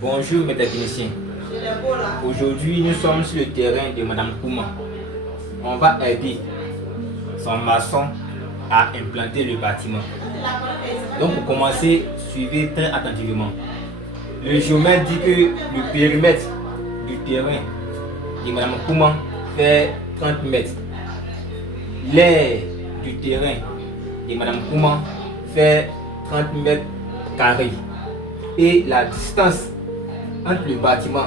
Bonjour mes techniciens. Aujourd'hui nous sommes sur le terrain de Madame Kouma. On va aider son maçon à implanter le bâtiment. Donc pour commencer, suivez très attentivement. Le géomètre dit que le périmètre du terrain de Madame Kouma fait 30 mètres. L'aire du terrain de Madame Kouma fait 30 mètres carrés. Et la distance entre le bâtiment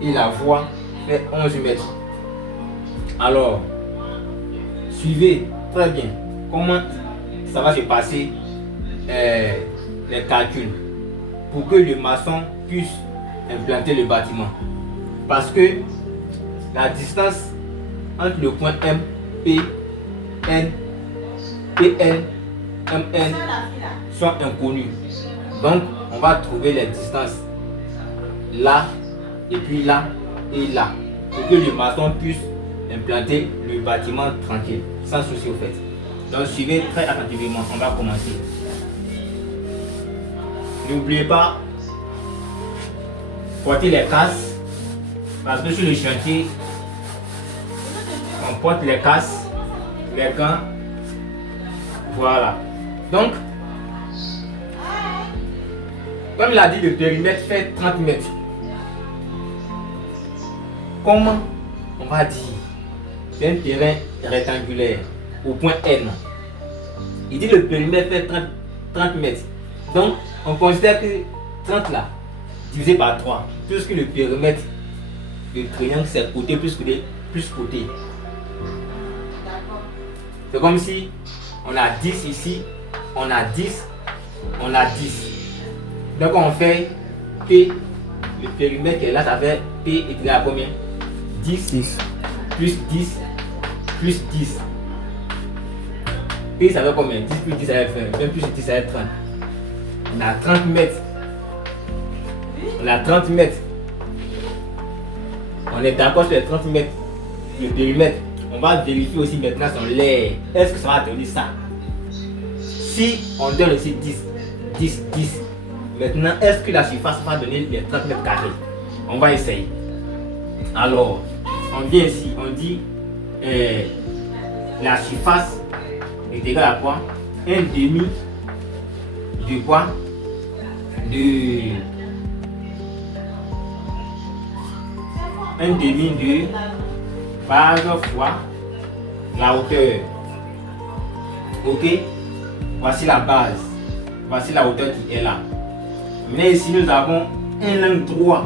et la voie fait 11 mètres. Alors, suivez très bien comment ça va se passer les calculs pour que le maçon puisse implanter le bâtiment. Parce que la distance entre le point M, P, N, PN, MN sont inconnus. Donc, on va trouver les distances là, et puis là, et là, pour que le maçon puisse implanter le bâtiment tranquille, sans souci au fait. Donc, suivez très attentivement, on va commencer. N'oubliez pas, porter les casques, parce que sur le chantier, on porte les casques, les gants, voilà. Donc, comme il a dit, le périmètre fait 30 mètres. Comment on va dire c'est un terrain rectangulaire au point N. Il dit le périmètre fait 30 mètres. Donc, on considère que 30 là, divisé par 3, puisque le périmètre du triangle c'est côté plus côté. C'est comme si on a 10 ici, on a 10, on a 10. Donc on fait P, le périmètre qui est là, ça fait P égal à combien? 10 plus 10 plus 10. P ça fait combien? 10 plus 10 ça fait 20, 20 plus 10 ça fait 30. On a 30 mètres. On a 30 mètres. On est d'accord sur les 30 mètres. Le périmètre. On va vérifier aussi maintenant son l'air. Est-ce que ça va donner ça? Si on donne ici 10, 10, 10. Maintenant, est-ce que la surface va donner les 30 mètres carrés? On va essayer. Alors, on vient ici, on dit la surface est égale à quoi? Un demi de quoi? Un demi de base fois la hauteur. Ok? Voici la base. Voici la hauteur qui est là. Mais ici nous avons un angle droit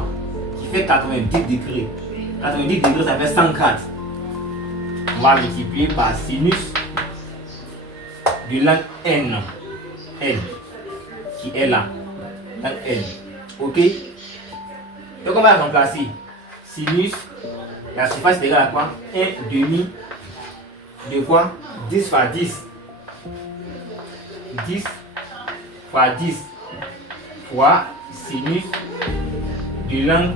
qui fait 90 degrés. 90 degrés ça fait 104. On va multiplier par sinus de l'angle N. N qui est là. L'angle N. Ok? Donc on va remplacer sinus. La surface est égale à quoi? 1 demi de quoi? 10 fois 10. 10 fois 10 fois sinus de l'angle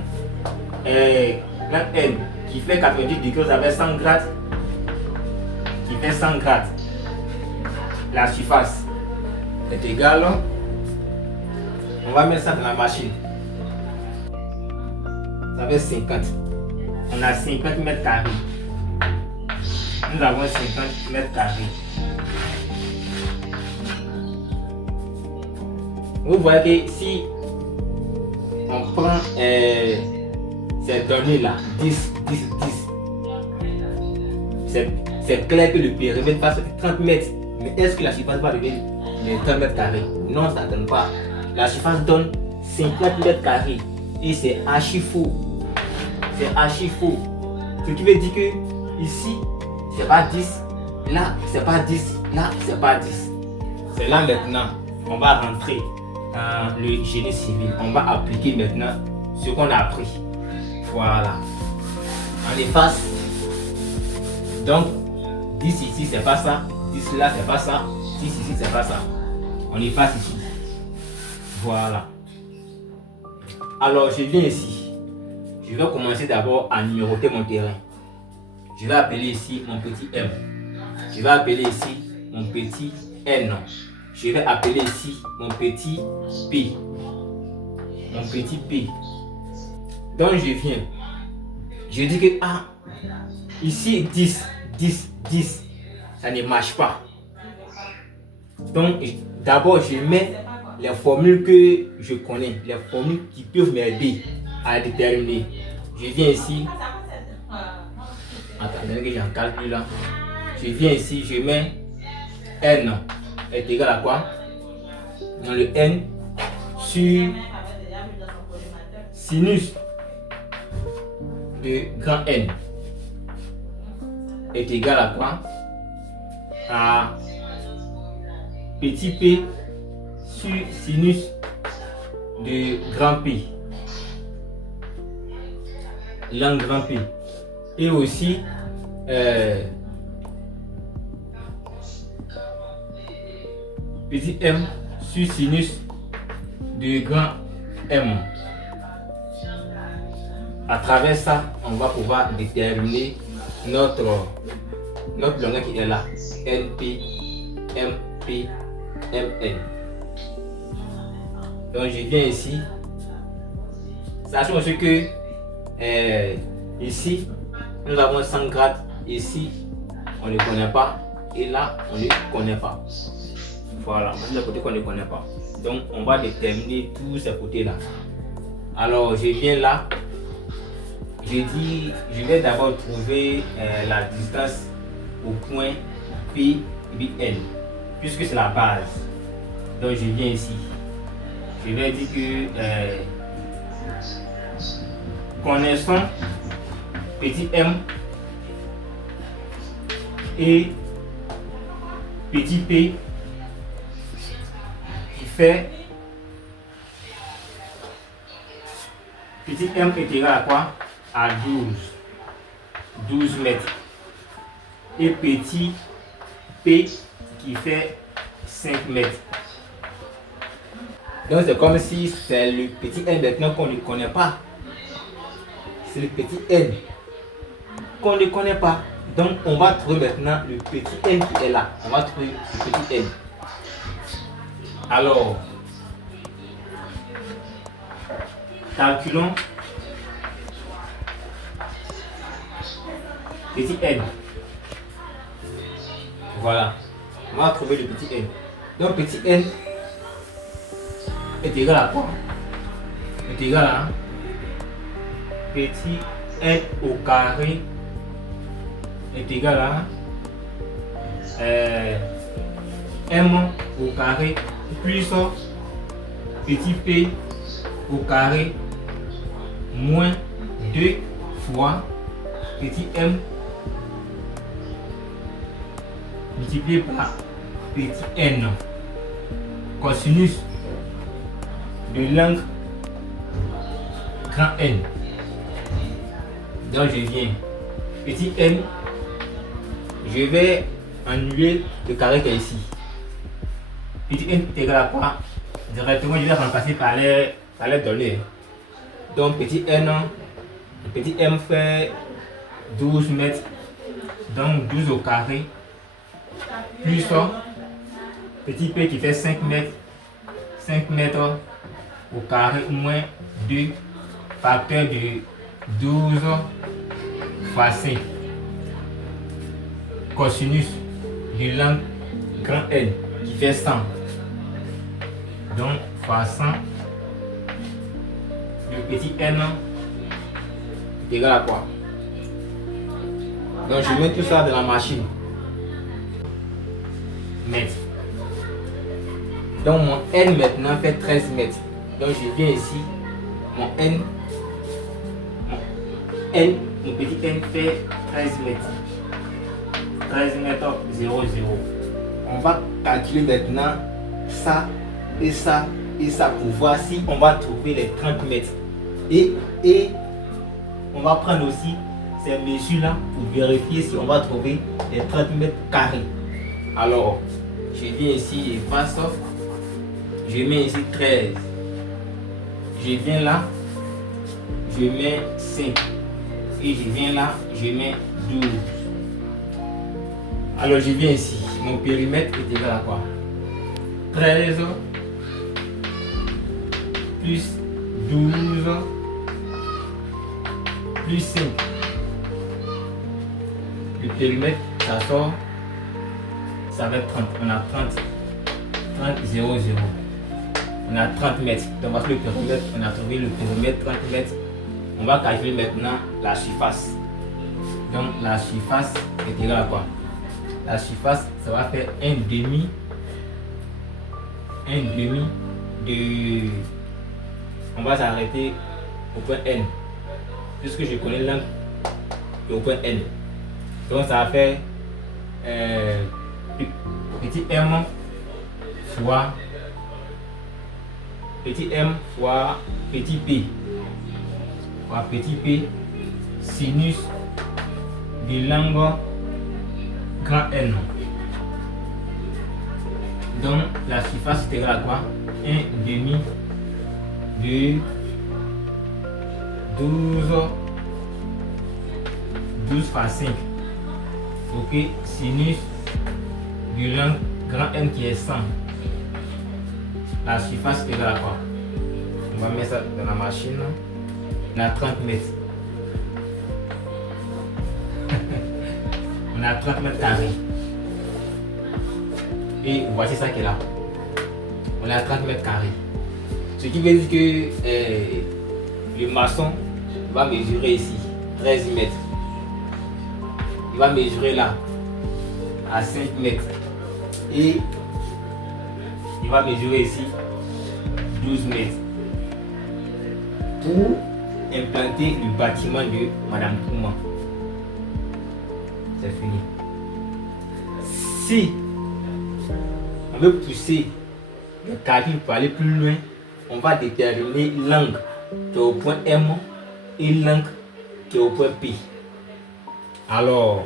N qui fait 90 degrés, ça fait 100 grades. Qui fait 100 grades. La surface est égale. On va mettre ça dans la machine. Ça fait 50. On a 50 mètres carrés. Nous avons 50 mètres carrés. Vous voyez que si on prend ces données là, 10, 10, 10, c'est clair que le périmètre va faire 30 mètres. Mais est-ce que la surface va donner les 30 mètres carrés? Non, ça ne donne pas. La surface donne 50 mètres carrés. Et c'est archi faux. C'est archi faux. Ce qui veut dire que ici, c'est pas 10. Là, c'est pas 10. Là, c'est pas 10. C'est là maintenant. On va rentrer dans le génie civil. On va appliquer maintenant ce qu'on a appris. Voilà. On efface. Donc, 10 ici, c'est pas ça. 10 là, c'est pas ça. 10 ici, c'est pas ça. On efface ici. Voilà. Alors, je viens ici. Je vais commencer d'abord à numéroter mon terrain. Je vais appeler ici mon petit M. Je vais appeler ici mon petit N. Je vais appeler ici mon petit P. mon petit P. Donc je viens. Je dis que ici 10, 10, 10, ça ne marche pas. Donc d'abord je mets les formules que je connais, les formules qui peuvent m'aider à déterminer. Je viens ici. Attendez que j'en calcule là. Je viens ici, je mets n est égal à quoi? Dans le n sur sinus de grand N est égal à quoi? À petit p sur sinus de grand P. L'angle grand P. Et aussi petit m sur sinus de grand M. À travers ça, on va pouvoir déterminer notre longueur qui est là. NP, MP, MN. Donc je viens ici. Sachant aussi que ici, nous avons 100 grades. Ici, on ne connaît pas. Et là, on ne connaît pas. Voilà, le côté qu'on ne connaît pas. Donc, on va déterminer tous ces côtés-là. Alors, je viens là. Je dis, je vais d'abord trouver la distance au point P, N, puisque c'est la base. Donc, je viens ici. Je vais dire que connaissons petit m et petit p qui fait petit m est égal à quoi? À 12 mètres. Et petit p qui fait 5 mètres. Donc c'est comme si c'est le petit n maintenant qu'on ne connaît pas. C'est le petit n qu'on ne connaît pas. Donc on va trouver maintenant le petit n qui est là. On va trouver le petit n. Alors, calculons petit n. Voilà. On va trouver le petit n. Donc petit n est égal à quoi? Est égal à petit n au carré est égal à m au carré plus petit p au carré moins 2 fois petit m multiplié par petit n cosinus de l'angle grand N. Donc je viens petit n, je vais annuler le carré qui est ici. Petit n est égal à quoi? Directement je vais remplacer par les données. Donc petit n, petit m fait 12 mètres, donc 12 au carré plus petit p qui fait 5 mètres, 5 mètres au carré moins 2 facteur de 12 fois 5 cosinus de l'angle grand N qui fait 100. Donc fois 100, le petit n est égal à quoi? Donc je mets tout ça dans la machine. Mètres. Donc mon n maintenant fait 13 mètres. Donc je viens ici, mon petit n fait 13 mètres. 13 mètres 0, 0. On va calculer maintenant ça et ça et ça pour voir si on va trouver les 30 mètres. Et on va prendre aussi ces mesures-là pour vérifier si on va trouver les 30 mètres carrés. Alors, je viens ici et passe. Je mets ici 13. Je viens là, je mets 5. Et je viens là, je mets 12. Alors je viens ici. Mon périmètre est égal à quoi? 13 plus 12 plus 5. Le périmètre, ça sort, ça va être 30. On a 30, 0, 0. On a 30 mètres. Donc, voici le périmètre. On a trouvé le périmètre 30 mètres. On va calculer maintenant la surface. Donc, la surface est égale à quoi? La surface, ça va faire un demi de... On va s'arrêter au point N. Puisque je connais l'angle au point N. Donc, ça va faire petit m fois petit p fois petit p sinus de l'angle grand N. Donc la surface est égale à quoi? 1 demi de 12 fois 5. Ok, sinus de l'angle grand N qui est 100. La surface est égale à quoi? On va mettre ça dans la machine. On a 30 mètres. On a 30 mètres carrés. Et voici ça qui est là. On a 30 mètres carrés. Ce qui veut dire que le maçon va mesurer ici 13 mètres. Il va mesurer là à 5 mètres. Et il va mesurer ici 12 mètres. Pour implanter le bâtiment de Madame Kouma. C'est fini. Si on veut pousser le calcul pour aller plus loin, on va déterminer l'angle qui est au point M et l'angle qui est au point P. Alors,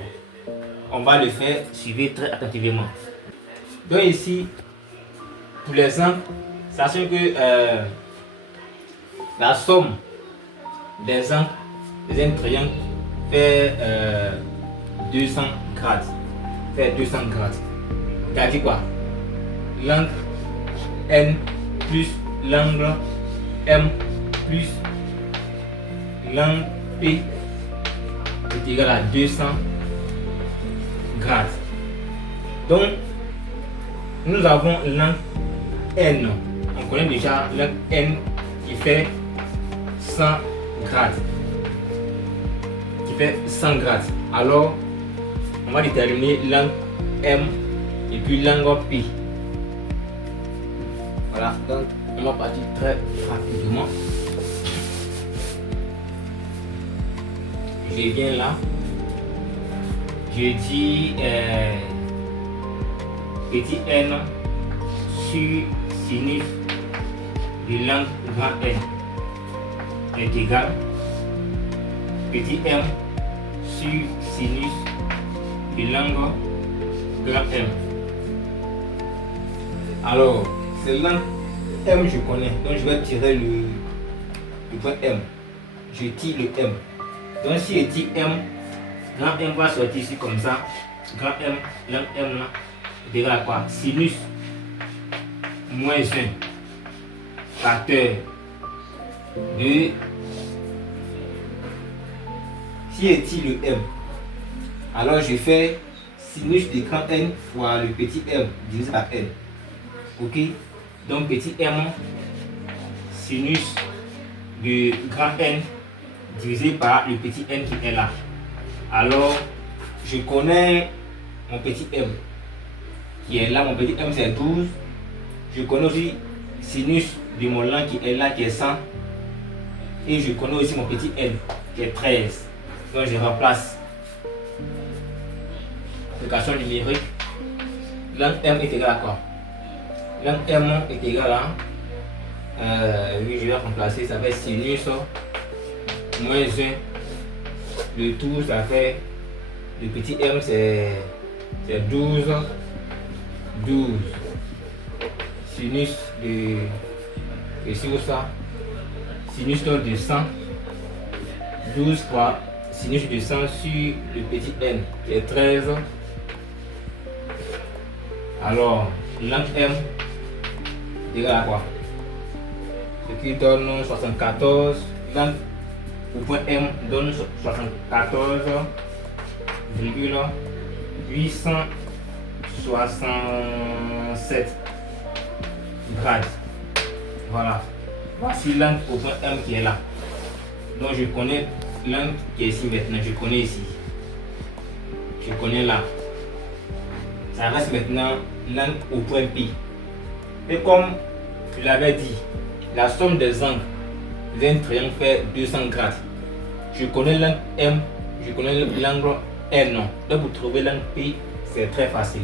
on va le faire, suivez très attentivement. Donc ici, pour les angles, sachant que la somme des angles des un triangle fait 200 grades. Fait 200 grades. C'est-à-dire quoi? L'angle N plus l'angle M plus l'angle P est égal à 200 grades. Donc, nous avons l'angle N. On connaît déjà l'angle N qui fait 100 grades. Qui fait 100 grades. Alors, on va déterminer l'angle M et puis l'angle P. Voilà, donc on va partir très rapidement. Je viens là. Je dis petit n sur sinus de l'angle grand N est égal petit m sur sinus de l'angle grand M. Alors, c'est l'angle M je connais, donc je vais tirer le point M. Je tire le M. Donc si je tire M, grand M va sortir ici comme ça. Grand M, l'angle M là, est égal à quoi? Sinus moins 1 facteur de... Si je tire le M, alors je fais sinus de grand N fois le petit m divisé par N. Ok? Donc petit m sinus de grand N divisé par le petit n qui est là. Alors je connais mon petit m qui est là. Mon petit m c'est 12. Je connais aussi sinus de mon lang qui est là, qui est 100. Et je connais aussi mon petit n qui est 13. Donc je remplace. Application numérique. L'angle M est égal à quoi? L'angle M est égal à... oui, je vais remplacer. Ça fait sinus moins 1. Le tout, ça fait... Le petit M, c'est 12. 12. Sinus de... Et sur ça, sinus de 100. 12 fois sinus de 100 sur le petit n qui est 13. Alors, l'angle M est égal à quoi? ce qui donne 74. L'angle au point M donne 74,867 grades. Voilà. Voici l'angle au point M qui est là. Donc je connais l'angle qui est ici maintenant. Je connais ici. Je connais là. Ça reste maintenant l'angle au point P. Et comme je l'avais dit, la somme des angles d'un triangle fait 200 grades. Je connais l'angle M, je connais l'angle N. Donc pour trouver l'angle P, c'est très facile.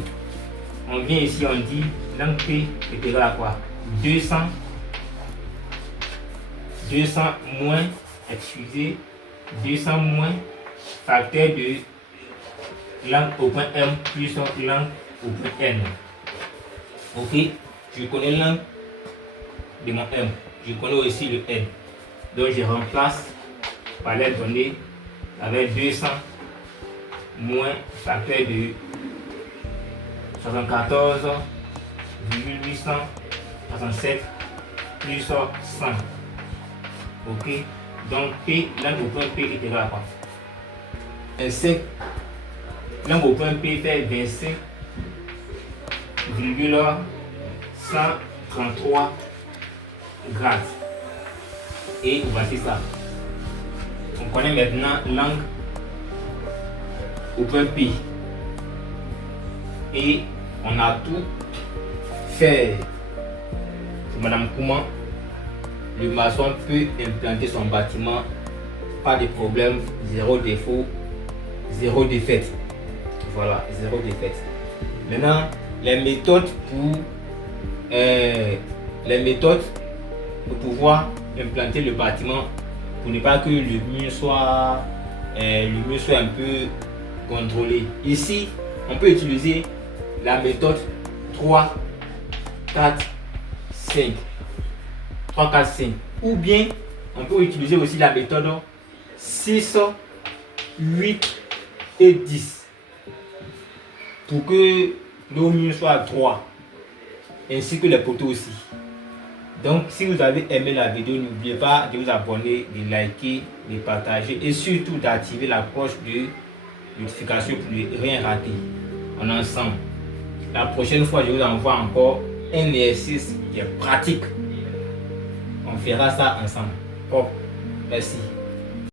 On vient ici, on dit l'angle P est égal à quoi? 200 moins, excusez, 200 moins facteur de l'angle au point M plus l'angle au point N. Ok, je connais l'angle de mon M, je connais aussi le N. Donc je remplace par les données avec 200 moins facteur de 74,867 plus 100. Ok, donc P, l'angle au point P est égal à quoi? 25. L'angle au point P fait 25,133 grades. Et voici ça. On connaît maintenant l'angle au point P. Et on a tout fait. Madame Kouma, le maçon peut implanter son bâtiment, pas de problème, zéro défaut, zéro défaite. Voilà, zéro défaite. Maintenant, les méthodes pour pouvoir implanter le bâtiment, pour ne pas que le mur soit un peu contrôlé. Ici, on peut utiliser la méthode 3, 4, 5. 3, 4, 5. Ou bien, on peut utiliser aussi la méthode 6, 8 et 10. Pour que nos murs soient droits. Ainsi que les poteaux aussi. Donc, si vous avez aimé la vidéo, n'oubliez pas de vous abonner, de liker, de partager et surtout d'activer la cloche de notification pour ne rien rater. On est ensemble. La prochaine fois, je vous envoie encore un exercice qui est pratique. On fera ça ensemble. Bon, merci.